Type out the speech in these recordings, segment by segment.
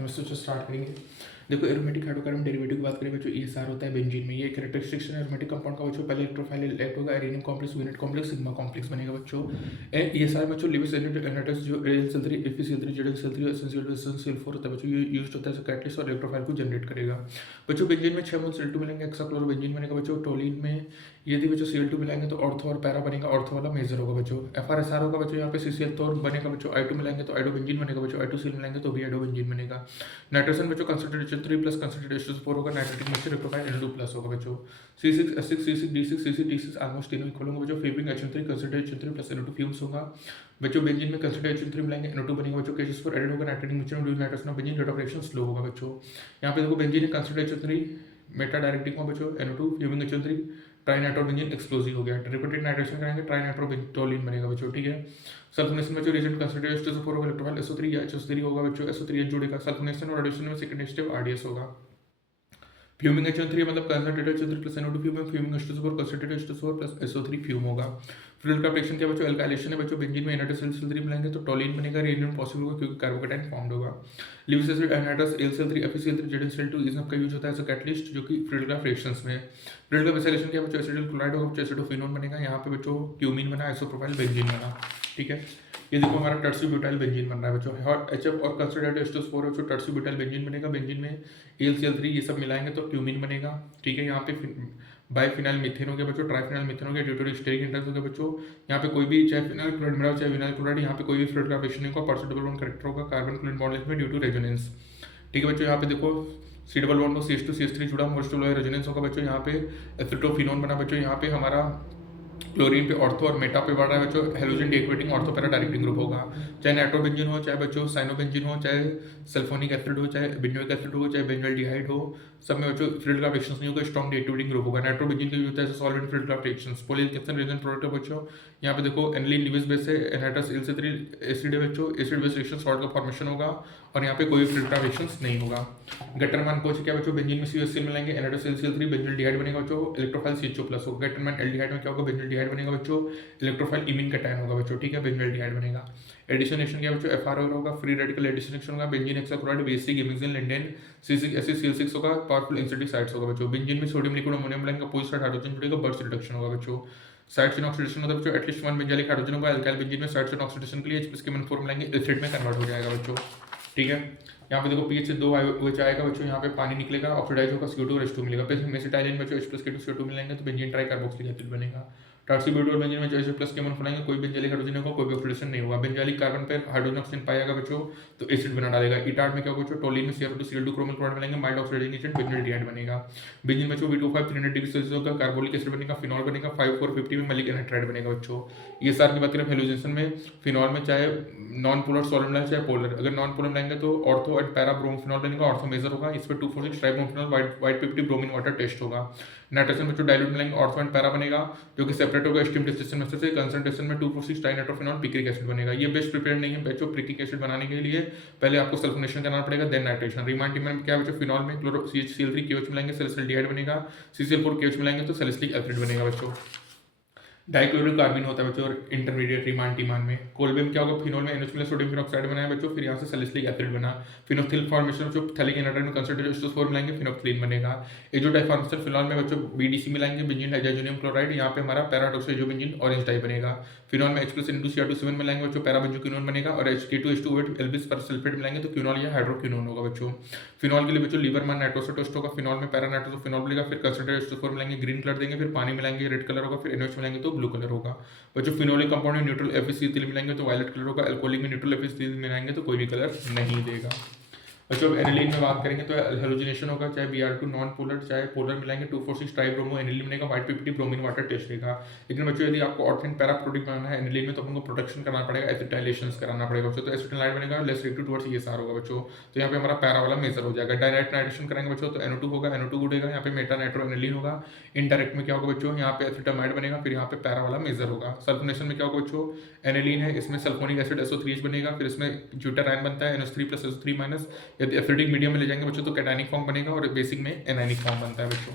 नमस्ते बच्चों, स्टार्ट करेंगे। देखो, एरोमेटिक हाइड्रोकार्बन डेरिवेटिव की बात करें बच्चों, ईएसआर होता है बेंजीन में। ये कैरेक्टरिस्टिक्स है एरोमेटिक कंपाउंड का बच्चों। पहले इलेक्ट्रोफाइल इलेक्ट होगा, arenium complex, unit complex, sigma complex बनेगा बच्चों। ईएसआर बच्चों लिविस एनाटस जो एलएल3 एफीसीएल3 जेडएल3 एसेंशियल एसेंशियल 4 होता है बच्चों। ये यूज होता है कैटलिस्ट और इलेक्ट्रोफाइल को जनरेट करेगा बच्चों। बेंजीन में 6 मोल Cl2 मिलेंगे, हेक्साक्लोरोबेंजीन बनेगा बच्चों। टोलिन में यदि बच्चों Cl2 मिलाएंगे तो ऑर्थो और पैरा बनेगा, ऑर्थो वाला मेजर होगा बच्चों। FrSr होगा बच्चों, यहाँ पे CCl तो बनेगा बच्चों। I2 मिलाएंगे तो आइडोबेंजीन बनेगा बच्चों। I2Cl मिलाएंगे तो भी आइडोबेंजीन बनेगा। नाइट्रोजन बच्चों कंसंट्रेशन 3 प्लस कंसंट्रेशन 4 होगा। नाइट्रेटिक मिक्सचर इलेक्ट्रोफाइल N2 प्लस होगा बच्चों। C6H6 C6 D6 C6 D6 almost तीनों इक्वल होंगे बच्चों। Favouring H3 concentration 3 plus N2 fumes होगा बच्चों। बेंजीन में कंसंट्रेशन 3 मिलाएंगे, N2 बनेगा बच्चों। H4 एडेड होगा, नाइट्रेटिक मिक्सचर में nitrogen benzene rate of reaction slow होगा बच्चों। यहाँ पे देखो बेंजीन में कंसंट्रेशन 3 मेटा डायरेक्टिंग होगा बच्चों। N2 फ्यूमिंग H3 ट्राइनाइट्रोबेंजीन एक्सप्लोसिव हो गया। रिपीटेड नाइट्रेशन करेंगे, ट्राइनाइट्रोबेंटोलिन बनेगा बच्चों, ठीक है। सल्फोनेशन में जो रिएजेंट कंसंट्रेशन H2SO4 होगा, इलेक्ट्रोफाइल SO3 या HO3 होगा बच्चों। SO3 जुड़ेगा। सल्फोनेशन और एडिशन में सेकंड स्टेप RDS होगा। फ्यूमिंग H3 मतलब concentrated H3 plus NO2 fuming H2SO4 concentrated H2SO4 plus SO3 fume होगा। फ्लूइड का रिएक्शन क्या बच्चों, एल्काइलेशन है बच्चों। बेंजीन में NH3 मिलाएंगे तो टोलिन बनेगा, रेनियम पॉसिबल होगा क्योंकि कार्बोकेटाइन फॉर्म्ड होगा। लिविस एसिड एनाटस AlCl3 FeCl3 ZnCl2 इन सब का यूज होता है एज अ कैटलिस्ट जो कि फ्लूइड का रिएक्शंस में। फ्लूइड का मेथिलेशन क्या बच्चों, एसिटिल क्लोराइड होगा बच्चों, एसिटोफिनोन बनेगा। यहाँ पे बच्चों क्यूमीन बना, आइसोप्रोपाइल बेंजीन बना, ठीक है। ये देखो हमारा टर्सिब्यूटाइल बेंजीन बन रहा है बच्चों। और HF और कंसंट्रेटेड H2SO4 बच्चों टर्सिब्यूटाइल बेंजीन बनेगा। बेंजीन में AlCl3 ये सब मिलाएंगे तो क्यूमीन बनेगा, ठीक है। यहाँ पे बाइफिनाइल मीथेन हो गया बच्चों, ट्राइफिनाइल मीथेन हो गया, ड्यू टू स्टेरिक इंटरेक्स हो गया बच्चों। यहाँ पे कोई भी चाहे फिनाइल क्लोराइड मिला चाहे विनाइल क्लोराइड, यहाँ पे कोई भी फ्लूइड का रिएक्शन नहीं होगा। परसो डबल बॉन्ड करेक्टर होगा कार्बन क्लोरीन बॉन्ड में ड्यू टू रेजोनेंस, ठीक है बच्चों। यहाँ पे देखो C डबल बॉन्ड को CH2CH3 जुड़ा, मोस्ट रेजोनेंस होगा बच्चों। यहाँ पे एसिटोफिनोन बना बच्चों। यहाँ पे हमारा क्लोरीन पे ऑर्थो और मेटा पे बढ़ रहा है बच्चों। Halogen deactivating ortho para directing group होगा। चाहे नाइट्रोबेंजीन हो, चाहे बच्चों साइनोबेंजीन हो, चाहे सल्फोनिक एसिड हो, चाहे बेंजोइक एसिड हो, चाहे बेंजोल्डिहाइड हो, सब में बच्चों फ्लूइड का रिएक्शंस नहीं होगा, स्ट्रॉन्ग डिएक्टिवेटिंग ग्रुप होगा। नाइट्रोबेंजीन का यूज होता है सॉल्वेंट फ्लूइड का रिएक्शंस। पॉलीकेशन रिएजेंट प्रोडक्ट है बच्चों। यहाँ पे देखो एनिलीन लिविस बेस है, एनाटस AlCl3 एसिड है बच्चों। एसिड बेस रिएक्शन सॉल्ट का फॉर्मेशन होगा और यहाँ पे कोई फ्लूइड का रिएक्शंस नहीं होगा। गटरमैन कोच क्या बच्चों, बेंजीन में COCl मिलाएंगे, एनाटस AlCl3 बेंजोल्डिहाइड बनेगा बच्चों। इलेक्ट्रोफाइल CHO+ होगा। गटरमैन एल्डिहाइड में क्या होगा, बेंजोल्डिहाइड बनेगा बच्चों। इलेक्ट्रोफाइल इमीन कैटायन होगा बच्चों, ठीक है, बेंजोल्डिहाइड बनेगा। एडिशन एक्शन क्या बच्चों, FR होगा। फ्री रेडिकल एडिशन एक्शन होगा, benzene hexachloride basic gammexane lindane C6H6Cl6 होगा। पावरफुल एसिडिक साइट्स होगा बच्चों। बेंजीन में सोडियम लिक्विड अमोनियम मिलाएंगे, अपोजिट साइड हाइड्रोजन जुड़ेगा, बर्स्ट रिडक्शन होगा बच्चों। साइड चेन ऑक्सीडेशन होता है बच्चों, एटलीस्ट 1 बेंजालिक हाइड्रोजन होगा। अल्काइल बेंजीन में साइड चेन ऑक्सीडेशन के लिए H+K-4 मिलाएंगे, एसिड में कन्वर्ट हो जाएगा बच्चों, ठीक है। यहाँ पे देखो पीएच से 2 OH आएगा बच्चों। यहाँ पे पानी निकलेगा, ऑक्सीडाइज होगा, CO2 और H2 मिलेगा। फिर मेसिटाइलिन बच्चों H+K2 CO2 मिलाएंगे तो बेंजीन ट्राई कार्बोक्सिलिक एसिड बनेगा। टर्सिब्यूटाइल और बेंजीन में जो H+K-1 फैलाएंगे, कोई बेंजालिक हाइड्रोजन होगा, कोई भी ऑक्सीडेशन नहीं होगा। बेंजालिक कार्बन पर हाइड्रोजन ऑक्सीजन पाएगा बच्चों तो एसिड बना डालेगा। इटार्ट में क्या होगा बच्चों, टोलिन में CR2Cl2 क्रोमिल क्लोराइड मिलाएंगे, माइल्ड ऑक्सीडाइजिंग एजेंट बेंजोल्डिहाइड बनेगा। बेंजीन बच्चों B25 300 डिग्री सेल्सियस होगा, कार्बोलिक एसिड बनेगा, फिनॉल बनेगा। 5450 में मैलिक एनाइट्राइड बनेगा बच्चों। ये सार की बात करें हेलोजेनेशन में, फिनॉल में चाहे नॉन पोलर सॉल्वेंट मिलाए चाहे पोलर, अगर नॉन पोलर मिलाएंगे तो ऑर्थो एंड पैरा ब्रोमोफिनॉल बनेगा, ऑर्थो मेजर होगा। इस पर 246 tribromophenol white 50 bromine water test होगा। नाइट्रोजन बच्चों डाइल्यूट मिलाएंगे, ऑर्थो एंड पैरा बनेगा जो कि सेपरेट होगा स्टीम डिस्टिलेशन मेथड से। कंसंट्रेशन में 246 ट्राइनाइट्रोफिनॉल पिक्रिक एसिड बनेगा। ये बेस्ट प्रिपेयर नहीं है बच्चों पिक्रिक एसिड बनाने के लिए, पहले आपको सल्फोनेशन करना पड़ेगा देन नाइट्रेशन। रिमांड में क्या बच्चों, फिनॉल में CH3 KOH मिलाएंगे, सैलिसिल्डिहाइड बनेगा। CCl4 KOH मिलाएंगे तो सैलिसिलिक एसिड बनेगा बच्चों। डाइक्लोरिक कार्बिन होता है बच्चों और इंटरमीडिएट रीमान में। कोलबे में क्या होगा, फिनॉल में NH मिला, सोडियम फिनॉक्साइड बनाया बच्चों, फिर यहाँ से सैलिसिलिक एसिड बना। फिनोक्सिल फॉर्मेशन जो थैलिक एनाइड्राइड में कंसंट्रेटेड H2SO4 मिलाएंगे, फिनोक्सिलिन बनेगा। एजोडाइफॉर्मेशन फिनॉल में बच्चों BDC मिलाएंगे, बेंजीन डाइज़ोनियम क्लोराइड, यहाँ पे हमारा पैराडॉक्सो एजोबेंजीन ऑरेंज डाई बनेगा। फिनॉल में H+N2Cr2 मिलाएंगे बच्चों, पैराबेंजोक्विनोन बनेगा। और K2H2OH एल्बिस पर सल्फेट मिलाएंगे तो क्विनॉल या हाइड्रोक्विनोन होगा बच्चों। फिनॉल के लिए बच्चों लीवरमान नाइट्रोसो टेस्ट होगा। फिनॉल में पैरा नाइट्रोसो फिनॉल मिलेगा, फिर कंसंट्रेटेड H2SO4 मिलाएंगे, ग्रीन कलर देंगे, फिर पानी मिलाएंगे, रेड कलर होगा, फिर NH मिलाएंगे तो ब्लू कलर होगा बच्चों। फिनोलिक कंपाउंड में न्यूट्रल FeCl3 मिलाएंगे तो वायलेट कलर होगा। अल्कोहलिक में न्यूट्रल FeCl3 मिलाएंगे तो कोई भी कलर नहीं देगा बच्चों। एनिलीन में बात करेंगे तो हेलोजिनेशन होगा, चाहे Br2 नॉन पोलर चाहे पोलर मिलाएंगे 246 ट्राइब्रोमो एनिलीन बनेगा, वाइट 50 ब्रोमीन वाटर टेस्ट देगा। लेकिन बच्चों यदि आपको ऑर्थो एंड पैरा प्रोडक्ट बनाना है एनिलीन में तो आपको प्रोटेक्शन करना पड़ेगा, एसिटाइलेशन कराना पड़ेगा बच्चों। तो एसिटाइलाइड बनेगा, लेस रिएक्टिव टुवर्ड्स ESR होगा बच्चों। तो यहाँ पे हमारा पैरा वाला मेजर हो जाएगा। डायरेक्ट नाइट्रेशन करेंगे बच्चों तो NO2 होगा, NO2 उड़ेगा, यहाँ पे मेटा नाइट्रो एनिलीन होगा। इनडायरेक्ट में क्या होगा बच्चों, यहाँ पे एसिटामाइड बनेगा, फिर यहाँ पे पैरा वाला मेजर होगा। सल्फोनेशन में क्या होगा बच्चों, एनिलीन है, इसमें सल्फोनिक एसिड SO3H बनेगा, फिर इसमें ब्यूटार आयन बनता है NH3 + SO3-। यदि एसिडिक मीडियम ले जाएंगे बच्चों तो कैटायनिक फॉर्म बनेगा और बेसिक में एनायनिक फॉर्म बनता है बच्चों।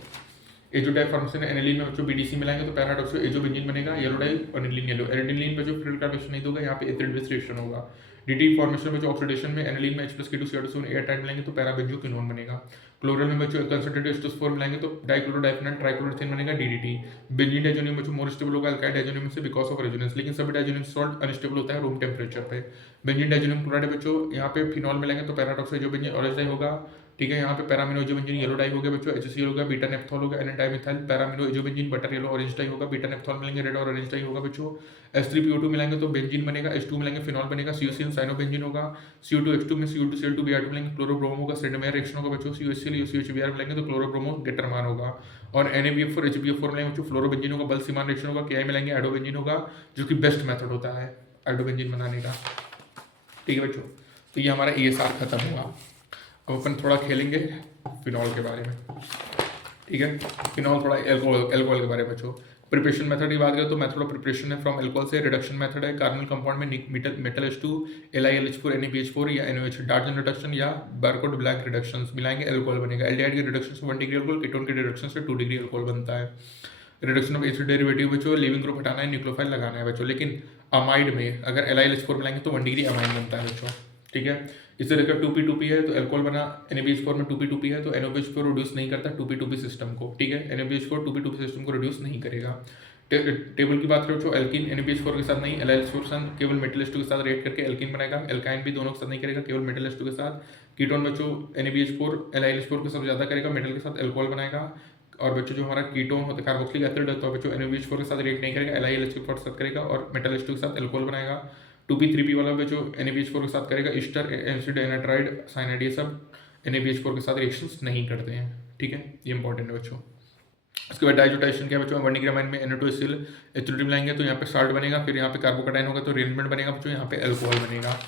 एजोडाई फॉर्मेशन एनिलीन में बच्चों BDC मिलाएंगे तो पैराडॉक्सो एजोबेंजीन बनेगा। येलो डाई और एनिलीन येलो, एनिलीन में जो फ्लूइड का रिएक्शन नहीं होगा, यहाँ पे एसिड बेस रिएक्शन होगा। डी फॉर्मेशन में जो ऑक्सीडेशन में एनिलीन में H+K2Cr2 एयर टाइट मिलाएंगे तो पैराबेंजोक्विनोन बनेगा। क्लोरल में बच्चों कंसंट्रेटेड H2SO4 मिलाएंगे तो डाइक्लोरोडाइफेनॉल ट्राइक्लोरोथेन बनेगा DDT। बेंजीन डाइजोनियम बच्चों मोर स्टेबल होगा अल्काइल डाइजोनियम से बिकॉज ऑफ रेजोनेंस, लेकिन सभी डाइजोनियम सॉल्ट अनस्टेबल होता है रूम टेम्परेचर पे। बेंजीन डाइजोनियम क्लोराइड बच्चों यहाँ पे फिनॉल मिलाएंगे तो पैराडॉक्साइड जो बेंजीन ऑरेंज डाई होगा, ठीक है। यहाँ पे पैरामिनो इजोबेंजीन येलो डाई हो गया बच्चों, HCl होगा, बीटा नेप्थॉल होगा, N dimethyl para amino azobenzene butter yellow orange dye होगा, बीटा नेप्थॉल मिलेंगे रेड और ऑरेंज डाई होगा बच्चों। H3PO2 मिलाएंगे तो बेंजीन बनेगा, H2 मिलाएंगे फिनॉल बनेगा, COCN साइनोबेंजीन होगा, CO2H2 में CO2Cl2Br2 मिलेंगे क्लोरोब्रोमो होगा, सेडेमेयर रिएक्शन होगा बच्चों, COHCl COHBr मिलाएंगे तो क्लोरोब्रोमो गेटरमान होगा। और NaBF4 HBF4 मिलाएंगे बच्चों फ्लोरोबेंजीन होगा, बल्सीमान रिएक्शन होगा, KI मिलाएंगे आइडोबेंजीन होगा, जो कि बेस्ट मेथड होता है आइडोबेंजीन बनाने का, ठीक है बच्चों। तो ये हमारा ESR खत्म हुआ। अब अपन थोड़ा खेलेंगे फिनॉल के बारे में, ठीक है। फिनॉल थोड़ा एल्कोहल के बारे में बच्चों। प्रिपरेशन मेथड की बात करें तो मेथड ऑफ प्रिपरेशन है फ्रॉम एल्कोहल से। रिडक्शन मेथड है कार्बोनिल कंपाउंड में मेटल H2 LiLH4 NaBH4 या NaOH डार्जन रिडक्शन या बारकोड ब्लैक रिडक्शंस मिलाएंगे एल्कोहल बनेगा। एल्डिहाइड के रिडक्शन से 1 डिग्री एल्कोहल, कीटोन के रिडक्शन से 2 डिग्री एल्कोहल बनता है। रिडक्शन ऑफ एसिड डेरिवेटिव बच्चों लिविंग ग्रुप हटाना है, न्यूक्लियोफाइल लगाना है बच्चों। लेकिन अमाइड में अगर LiLH4 मिलाएंगे तो 1 डिग्री अमाइड बनता है बच्चों, ठीक है। इस तरह का 2p2p है तो एल्कोहल बना, NaBH4 में 2p2p है तो NaOH4 रिड्यूस नहीं करता 2p2p सिस्टम को, ठीक है। NaBH4 2p2p सिस्टम को रिड्यूस नहीं करेगा। टेबल की बात करें तो एल्कीन NaBH4 के साथ नहीं, LiLH4 के साथ केवल मेटल H2 के साथ रेट करके एल्कीन बनाएगा। एल्काइन भी दोनों के साथ नहीं करेगा, केवल मेटल H2 के साथ। कीटोन बच्चों NaBH4 LiLH4 के साथ ज़्यादा करेगा, मेटल के साथ एल्कोहल बनाएगा। और बच्चों जो हमारा कीटोन होता है कार्बोक्सिलिक एसिड होता है बच्चों NaBH4 के साथ रिएक्ट नहीं करेगा, LiLH के साथ करेगा और मेटल H2 के साथ एल्कोहल बनाएगा। 2p3p वाला बच्चों NaBH4 के साथ करेगा, ईस्टर एसिड एनाट्राइड साइनाइड ये सब NaBH4 के साथ रिएक्शंस नहीं करते हैं, ठीक है। ये इंपॉर्टेंट है बच्चों। उसके बाद डाइजोटाइशन क्या बच्चों 1 डिग्री अमाइन में Na2HCl H2 मिलाएंगे तो यहाँ पे साल्ट बनेगा, फिर यहाँ पे कार्बोकटाइन होगा तो रिएरेंजमेंट बनेगा बच्चों, यहाँ पे एल्कोहल बनेगा,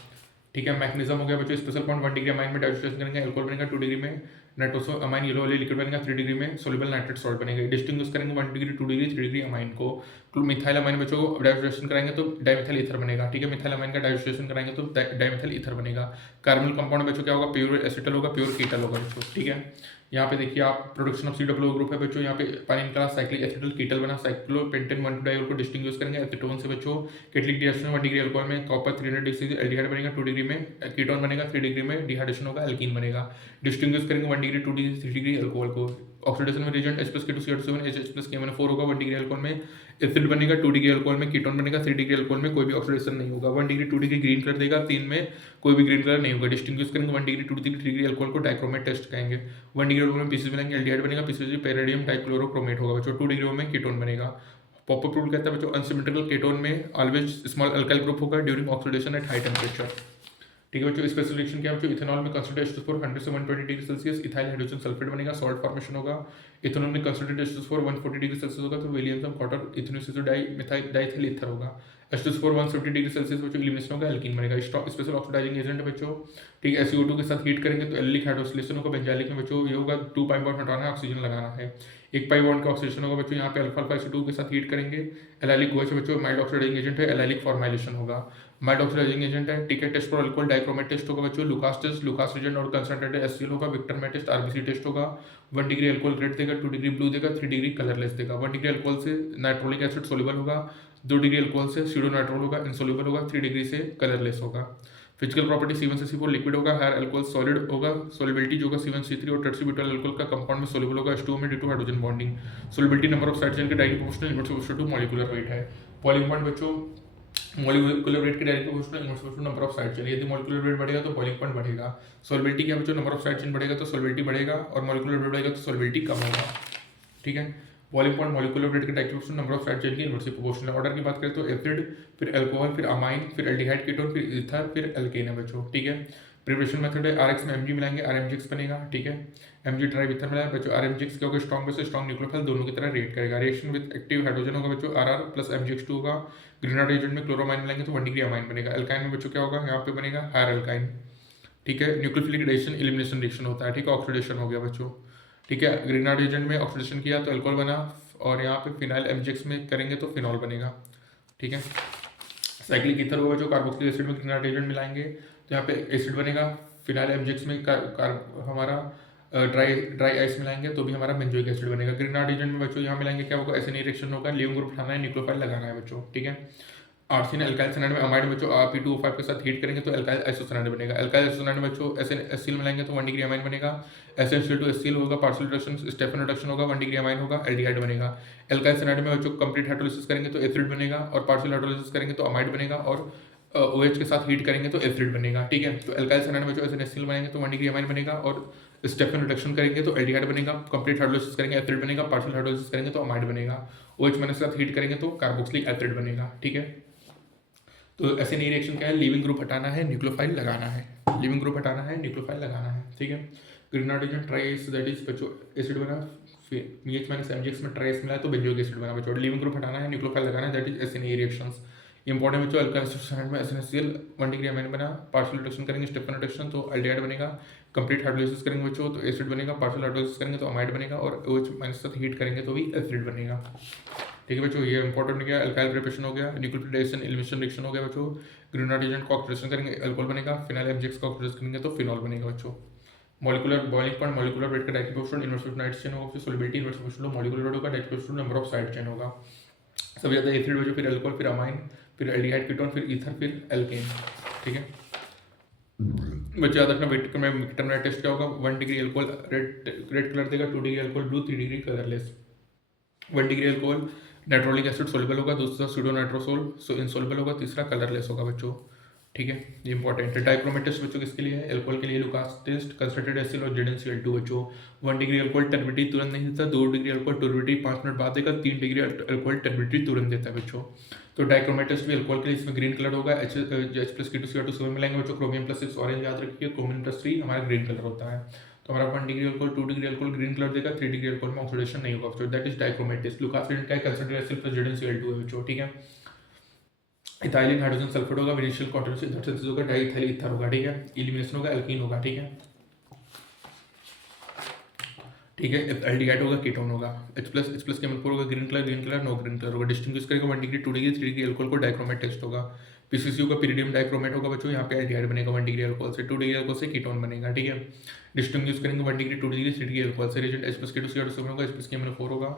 ठीक है। मैकेनिज्म हो गया बच्चों स्पेशल बॉन्ड 1 डिग्री अमाइन में डाइजोटाइशन करेंगे एल्कोहल बनेगा, 2 डिग्री में नाइट्रोसो अमाइन येलो वाले लिक्विड बनेगा, 3 डिग्री में सोल्यूबल नाइट्रेट सॉल्ट बनेगा। डिस्टिंग्विश करेंगे 1 डिग्री 2 डिग्री 3 डिग्री अमाइन को। मिथाइल अमाइन बच्चों को डाइजोटाइशन कराएंगे तो डाइमिथाइल ईथर बनेगा, ठीक है। मिथाइल अमाइन का डाइजोटाइशन कराएंगे तो डाइमिथाइल ईथर बनेगा। कार्बोनिल कंपाउंड बच्चों क्या होगा प्योर एसिटल होगा, प्योर कीटल होगा बच्चों, ठीक है। यहाँ पे देखिए आप प्रोडक्शन ऑफ COO ग्रुप है बच्चों, यहाँ पे पाइन का साइक्लिक एसिटल कीटल बना, साइक्लोपेंटेन 1,2-डाइल को डिस्टिंग्विश करेंगे एसीटोन से बच्चों। केटलिक डिहाइड्रेशन 1 डिग्री अल्कोहल में कॉपर 300 डिग्री से एल्डिहाइड बनेगा, 2 डिग्री में कीटोन बनेगा, 3 डिग्री में डिहाइड्रेशन होगा एल्कीन बनेगा। डिस्टिंग्विश करेंगे 1 डिग्री 2 डिग्री 3 डिग्री अल्कोहल को। ऑक्सीडेशन में रिएजेंट H+K2Cr7 H+K-4 होगा, 1 डिग्री अल्कोहल में एसिड बनेगा, 2 डिग्री अल्कोहल में कीटोन बनेगा, 3 डिग्री अल्कोहल में कोई भी ऑक्सीडेशन नहीं होगा। 1 डिग्री 2 डिग्री ग्रीन कलर देगा, 3 में कोई भी ग्रीन कलर नहीं होगा। डिस्टिंग्विश करेंगे 1 डिग्री 2 डिग्री 3 डिग्री अल्कोहल को डाइक्रोमेट टेस्ट कहेंगे। 1 डिग्री अल्कोहल में पीसीज मिलेंगे, एल्डिहाइड बनेगा, पीसीज पैरेडियम डाइक्लोरोक्रोमेट होगा बच्चों। 2 डिग्री में कीटोन बनेगा। पॉपर रूल कहता है बच्चों अनसिमेट्रिकल कीटोन में ऑलवेज स्मॉल अल्काइल ग्रुप होगा during oxidation at high temperature, ठीक है बच्चों। स्पेशल रिएक्शन क्या है बच्चों इथेनॉल में कंसंट्रेट H2SO4 100 से 120 degree Celsius ethyl hydrogen sulphate बनेगा, सॉल्ट फॉर्मेशन होगा। इथेनॉल में कंसंट्रेट H2SO4 140 डिग्री सेल्सियस होगा तो विलियम्स ऑफ वाटर इथेनोसिस डाइथाइल ईथर होगा। H2SO4 150 डिग्री सेल्सियस बच्चों एलिमिनेशन होगा एल्कीन बनेगा। स्पेशल ऑक्सीडाइजिंग एजेंट है बच्चों, ठीक है। SiO2 के साथ हीट करेंगे तो एल्डिक हाइड्रोक्सिलेशन होगा। बेंजाइलिक में बच्चों ये होगा 2 पाई बॉन्ड हटाना है, ऑक्सीजन लगाना है। 1 पाई बॉन्ड का ऑक्सीडेशन होगा बच्चों, यहाँ पे अल्फा SO2 के साथ हीट करेंगे। एलाइलिक OH बच्चों माइल्ड ऑक्सीडाइजिंग एजेंट है, एलाइलिक फॉर्माइलेशन होगा। माइल्ड ऑक्सीडाइजिंग एजेंट है, ठीक है। Test for alcohol dichromate test होगा बच्चों, लुकास टेस्ट लुकास रिएजेंट और कंसंट्रेटेड HCl होगा। विक्टर में टेस्ट RBC टेस्ट होगा। 1 डिग्री अल्कोहल रेड देगा, 2 डिग्री ब्लू देगा, 3 डिग्री कलरलेस देगा। 1 डिग्री अल्कोहल से नाइट्रोलिक एसिड सोल्यूबल होगा, 2 डिग्री अल्कोहल से स्यूडोनाइट्रोल होगा इनसोल्यूबल होगा, 3 डिग्री से कलरलेस होगा। फिजिकल प्रॉपर्टी C1 से C4 लिक्विड होगा, हायर अल्कोहल सॉलिड होगा, सोलिबिलिटी जो होगा C1C3 और टर्सी ब्यूटाइल अल्कोहल का कंपाउंड में सोल्यूबल होगा H2O में due to hydrogen bonding. Solubility number of side chain के direct proportional inverse proportional to molecular weight है। बॉइलिंग पॉइंट बच्चों मॉलिक्यूलर वेट के direct proportional inverse proportional number of side chain, यदि molecular weight बढ़ेगा तो boiling point बढ़ेगा। Solubility क्या बच्चों नंबर ऑफ साइड चेन बढ़ेगा तो सोलिबिलिटी बढ़ेगा और मॉलिक्यूलर वेट बढ़ेगा तो सोलिबिलिटी कम होगा, ठीक है। बॉइलिंग पॉइंट मॉलिक्यूलर वेट के direct proportional number of side chain की इनवर्सली प्रोपोर्शनल। ऑर्डर की बात करें तो एसिड फिर अल्कोहल फिर अमाइन फिर एल्डिहाइड कीटोन फिर ईथर फिर एल्केन है बच्चों, ठीक है। प्रिपरेशन मेथड है RX में Mg मिलाएंगे RMGX बनेगा, ठीक है। Mg ट्राई ईथर मिलाया बच्चों, RMGX क्या होगा स्ट्रॉन्ग बेस स्ट्रॉन्ग न्यूक्लियोफाइल दोनों की तरह रेट करेगा। रिएक्शन विद एक्टिव हाइड्रोजन होगा बच्चों RR प्लस MgX2 होगा। ग्रीनर एजेंट में क्लोरोमाइन मिलाएंगे तो 1 डिग्री अमाइन बनेगा। एल्काइन में बच्चों क्या होगा यहाँ पे बनेगा हायर एल्काइन, ठीक है। न्यूक्लियोफिलिक एडिशन एलिमिनेशन रिएक्शन होता है, ठीक है। ऑक्सीडेशन हो गया बच्चों, ठीक है। ग्रीनर एजेंट में ऑक्सीडेशन किया तो अल्कोहल बना और यहाँ पे फिनाइल MgX में करेंगे तो फिनॉल बनेगा, ठीक है। साइक्लिक ईथर होगा जो कार्बोक्सिलिक एसिड में ग्रीनर एजेंट मिलाएंगे तो यहाँ पे एसिड बनेगा। फिनाइल MgX में हमारा ड्राई आइस मिलाएंगे तो भी हमारा बेंजोइक एसिड बनेगा। ग्रीनर एजेंट में बच्चों यहाँ मिलाएंगे क्या होगा एसिड रिएक्शन होगा, लिविंग ग्रुप उठाना है, न्यूक्लियोफाइल लगाना है बच्चों, ठीक है। आरसी ने अल्काइल सनाइड में अमाइड में बच्चों P2O5 के साथ हीट करेंगे तो अल्काइल आइसोसनाइड बनेगा। अल्काइल आइसोसनाइड में बच्चों एसिल मिलाएंगे तो 1 डिग्री अमाइन बनेगा। एसिल टू एसिल होगा, पार्शियल रिडक्शन स्टेफन रिडक्शन होगा, 1 डिग्री अमाइन होगा, एल्डिहाइड बनेगा। अल्काइल सनाइड में बच्चों कंप्लीट हाइड्रोलिसिस करेंगे तो एसिड बनेगा, और पार्शियल हाइड्रोलिसिस करेंगे तो अमाइड बनेगा, और OH के साथ हीट करेंगे तो एसिड बनेगा। ठीक है, तो अल्काइल सनाइड में जो एसिल बनाएंगे तो 1 डिग्री अमाइन बनेगा, और स्टेफन रिडक्शन करेंगे तो एल्डिहाइड बनेगा, कंप्लीट हाइड्रोलिसिस करेंगे एसिड बनेगा, पार्शियल हाइड्रोलिसिस करेंगे तो अमाइड बनेगा, OH के साथ हीट करेंगे तो कार्बोक्सिलिक एसिड बनेगा। ठीक है, तो ऐसे नई रिएक्शन क्या है, लीविंग ग्रुप हटाना है, न्यूक्लियोफाइल लगाना है, लीविंग ग्रुप हटाना है, न्यूक्लियोफाइल लगाना है। ठीक है, ग्रीन नाइट्रोजन ट्राइस दैट इज बच्चों एसिड बना, फिर BH माइनस MgX में ट्राइस मिला तो बेंजोइक एसिड बना बच्चों। लीविंग ग्रुप हटाना है, न्यूक्लियोफाइल लगाना है, दैट इज ऐसे नई रिएक्शंस। इंपॉर्टेंट बच्चों, अल्काइल सनाइड में NaCl 1 डिग्री अमाइन बना, पार्शियल रिडक्शन करेंगे स्टेफन रिडक्शन तो एल्डिहाइड बनेगा, कंप्लीट हाइड्रोलिसिस करेंगे बच्चों तो एसिड बनेगा, पार्शियल हाइड्रोलिसिस करेंगे तो अमाइड बनेगा, और OH माइनस साथ हीट करेंगे तो भी एसिड बनेगा। ठीक है बच्चों, ये इंपॉर्टेंट हो गया, अल्काइल प्रिपरेशन हो गया, न्यूक्लियोफिलिकेशन एलिमिनेशन रिएक्शन हो गया बच्चों। ग्रीन नाइट्रोजन को ऑक्सीडेशन करेंगे अल्कोहल बनेगा, फिनाइल MgX को ऑक्सीडेशन करेंगे तो फिनॉल बनेगा बच्चों। Molecular boiling point, molecular weight का डाइक्लोप्रोपेन, इनवर्स नाइट चेन होगा, फिर solubility inverse proportional molecular weight होगा, डाइक्लोप्रोपेन नंबर ऑफ साइड चेन होगा। सबसे ज़्यादा एसिड बच्चों, फिर अल्कोहल, फिर अमाइन, फिर एल्डिहाइड कीटोन, फिर ईथर, फिर एल्केन। ठीक है बच्चे याद रखना, वेट में मिक्टरमेट टेस्ट क्या होगा, 1 डिग्री अल्कोहल रेड कलर देगा, 2 degree alcohol blue, 3 degree colourless. 1 degree alcohol nitrolic acid soluble होगा, दूसरा सूडोनाइट्रोसोल इनसोल्युबल होगा, तीसरा कलरलेस होगा बच्चों। ठीक है, ये इंपॉर्टेंट है। डाइक्रोमेट टेस्ट बच्चों किसके लिए है, अल्कोहल के लिए लुकास टेस्ट, कंसंट्रेटेड एसिड और ZnCl2 बच्चों। 1 डिग्री अल्कोहल टर्बिडिटी तुरंत नहीं देता, 2 डिग्री अल्कोहल टर्बिडिटी 5 मिनट बाद देगा, 3 डिग्री अल्कोहल टर्बिडिटी तुरंत देता है बच्चों। तो डाइक्रोमेट टेस्ट भी अल्कोहल के लिए, इसमें ग्रीन कलर होगा, H+K2Cr2 मिलाएंगे बच्चों, क्रोमियम +6 ऑरेंज याद रखिए, क्रोमियम +3 हमारा ग्रीन कलर होता है। तो हमारा 1 degree alcohol 2 degree alcohol green colour देगा, 3 डिग्री अल्कोहल में ऑक्सीडेशन नहीं होगा बच्चों, that is dichromate test. Lucas rate क्या है, कंसंट्रेटेड एसिड प्लस ZnCl2 है बच्चों। ठीक है, इथाइलिन हाइड्रोजन सल्फेट होगा, इनिशियल कॉन्ट्रीब्यूशन इथर सिंथेसिस होगा, डाइइथाइल ईथर होगा। ठीक है, एलिमिनेशन होगा, एल्कीन होगा। ठीक है, ठीक है, एल्डिहाइड होगा, कीटोन होगा, H+ केमल4 होगा, green colour, no green colour होगा। डिस्टिंग्विश करेगा 1 डिग्री 2 डिग्री 3 डिग्री अल्कोहल को, डाइक्रोमेट टेस्ट होगा। PCCU का पिरिडियम डाइक्रोमेट होगा बच्चों, यहाँ पे एल्डिहाइड बनेगा 1 डिग्री अल्कोहल से, 2 डिग्री अल्कोहल से कीटोन बनेगा। ठीक है, डिस्टिंग्विश करेंगे 1 डिग्री 2 डिग्री 3 डिग्री अल्कोहल से, रिएजेंट H+K2Cr2 होगा, H+ केमल4 होगा,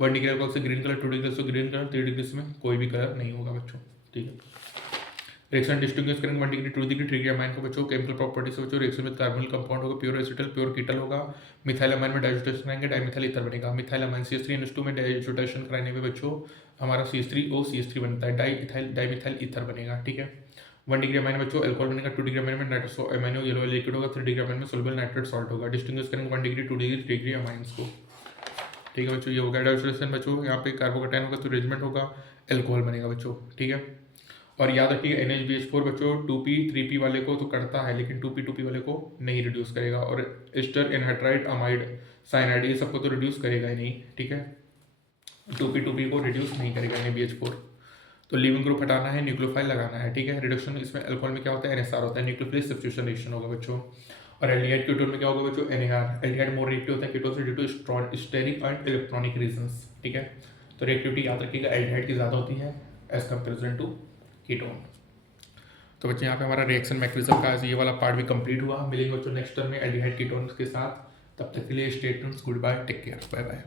1 डिग्री अल्कोहल से ग्रीन कलर, 2 डिग्री से ग्रीन कलर, 3 डिग्री में कोई भी कलर नहीं होगा बच्चों। ठीक है, रिएक्शन डिस्टिंग्विश करेंगे 1 डिग्री 2 डिग्री 3 डिग्री अमाइन का बच्चों। केमिकल प्रॉपर्टी से बच्चों, रिएक्शन में कार्बोनिल कंपाउंड होगा, प्योर एसिटल, प्योर कीटल होगा, मिथाइल अमाइन में डाइजोटेशन करेंगे, डाइमिथाइल ईथर बनेगा। मिथाइल अमाइन CH3NH2 में डाइजोटेशन कराने में बच्चों हमारा CH3O बनता है, डाइमिथाइल ईथर बनेगा। ठीक है, 1 डिग्री अमाइन बच्चों अल्कोहल बनेगा, 2 डिग्री अमाइन में नाइट्रस अमाइनो येलो लिक्विड होगा, 3 डिग्री अमाइन में सोलबल नाइट्रेट सॉल्ट होगा। डिस्टिंग्विश करेंगे 1 डिग्री 2 डिग्री 3 डिग्री अमाइंस को। ठीक है बच्चों, ये होगा डाइजोटेशन बच्चों, यहाँ पे कार्बोकैटायन होगा तो रेजमेंट होगा, अल्कोहल बनेगा बच्चों। ठीक है, और याद रखिए NaHBH4 बच्चों 2p 3p वाले को तो करता है, लेकिन 2p 2p वाले को नहीं रिड्यूस करेगा, और एस्टर एनहाइड्राइड अमाइड साइनाइड ये सबको तो रिड्यूस करेगा ही नहीं। ठीक है, 2p 2p को रिड्यूस नहीं करेगा NaBH4। तो लीविंग ग्रुप हटाना है, न्यूक्लियोफाइल लगाना है। ठीक है, रिडक्शन इसमें अल्कोहल में क्या होता है, NSR होता है, न्यूक्लियोफिलिक सब्स्टिट्यूशन रिएक्शन होगा बच्चों। और एल्डिहाइड कीटोन में क्या होगा बच्चों, NAR। एल्डिहाइड मोर रिएक्टिव होता है कीटोन से due to steric and electronic reasons. ठीक है, तो रिएक्टिविटी याद रखिएगा एल्डिहाइड की ज़्यादा होती है एज कंपेरिजन टू कीटोन। तो बच्चे यहाँ पे हमारा रिएक्शन मैकेनिज्म का ये वाला पार्ट भी कंप्लीट हुआ। मिलेंगे बच्चों नेक्स्ट टर्म में एल्डिहाइड कीटोन के साथ, तब तक के लिए stay tuned, good bye, take care, bye bye.